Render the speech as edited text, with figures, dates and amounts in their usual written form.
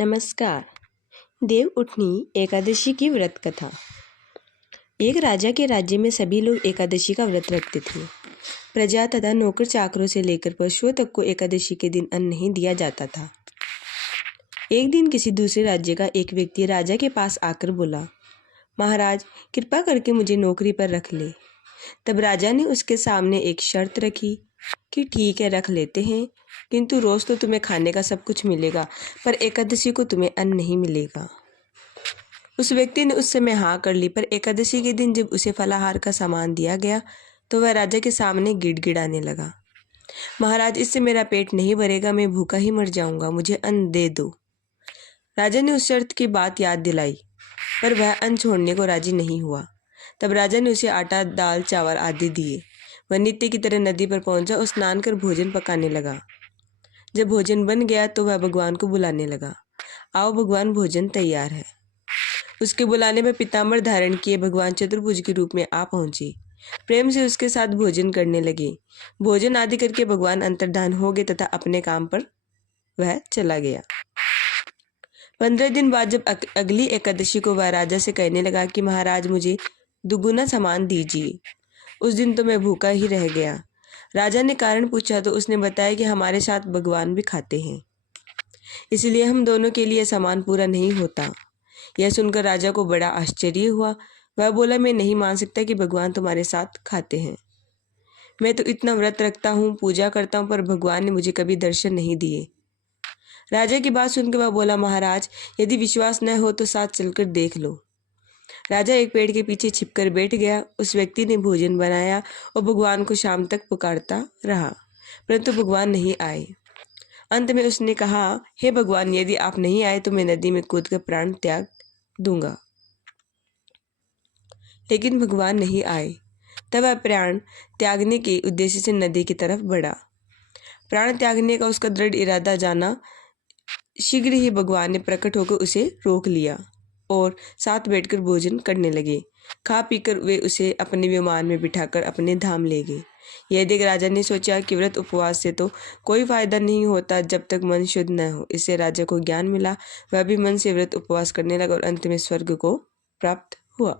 नमस्कार। देव उठनी एकादशी की व्रत कथा। एक राजा के राज्य में सभी लोग एकादशी का व्रत रखते थे। प्रजा तथा नौकर चाकरों से लेकर पशुओं तक को एकादशी के दिन अन्न नहीं दिया जाता था। एक दिन किसी दूसरे राज्य का एक व्यक्ति राजा के पास आकर बोला, महाराज कृपा करके मुझे नौकरी पर रख ले। तब राजा ने उसके सामने एक शर्त रखी कि ठीक है, रख लेते हैं, किंतु रोज तो तुम्हें खाने का सब कुछ मिलेगा, पर एकादशी को तुम्हें अन्न नहीं मिलेगा। उस व्यक्ति ने उस समय हाँ कर ली, पर एकादशी के दिन जब उसे फलाहार का सामान दिया गया तो वह राजा के सामने गिड़गिड़ाने लगा, महाराज इससे मेरा पेट नहीं भरेगा, मैं भूखा ही मर जाऊंगा, मुझे अन्न दे दो। राजा ने उस शर्त की बात याद दिलाई, पर वह अन्न छोड़ने को राजी नहीं हुआ। तब राजा ने उसे आटा, दाल, चावल आदि दिए। वह नित्य की तरह नदी पर पहुंचा और स्नान कर भोजन पकाने लगा। जब भोजन बन गया तो वह भगवान को बुलाने लगा, आओ भगवान, भोजन तैयार है। उसके बुलाने पर पीताम्बर धारण किए भगवान चतुर्भुज के रूप में आ पहुंचे। प्रेम से उसके साथ भोजन करने लगे। भोजन आदि करके भगवान अंतर्धान हो गए तथा अपने काम पर वह चला गया। 15 दिन बाद जब अगली एकादशी को वह राजा से कहने लगा कि महाराज मुझे दुगुना सामान दीजिए। उस दिन तो मैं भूखा ही रह गया। राजा ने कारण पूछा तो उसने बताया कि हमारे साथ भगवान भी खाते हैं, इसलिए हम दोनों के लिए सामान पूरा नहीं होता। यह सुनकर राजा को बड़ा आश्चर्य हुआ। वह बोला, मैं नहीं मान सकता कि भगवान तुम्हारे साथ खाते हैं। मैं तो इतना व्रत रखता हूँ, पूजा करता हूँ, पर भगवान ने मुझे कभी दर्शन नहीं दिए। राजा की बात सुनकर वह बोला, महाराज यदि विश्वास न हो तो साथ चलकर देख लो। राजा एक पेड़ के पीछे छिपकर बैठ गया। उस व्यक्ति ने भोजन बनाया और भगवान को शाम तक पुकारता रहा, परंतु भगवान नहीं आए। अंत में उसने कहा, हे भगवान, यदि आप नहीं आए तो मैं नदी में कूदकर प्राण त्याग दूंगा। लेकिन भगवान नहीं आए। तब वह प्राण त्यागने के उद्देश्य से नदी की तरफ बढ़ा। प्राण त्यागने का उसका दृढ़ इरादा जाना शीघ्र ही भगवान ने प्रकट होकर उसे रोक लिया और साथ बैठकर भोजन करने लगे। खा पीकर वे उसे अपने विमान में बिठाकर अपने धाम ले गए। यह देख राजा ने सोचा कि व्रत उपवास से तो कोई फायदा नहीं होता जब तक मन शुद्ध न हो। इससे राजा को ज्ञान मिला। वह भी मन से व्रत उपवास करने लगा और अंत में स्वर्ग को प्राप्त हुआ।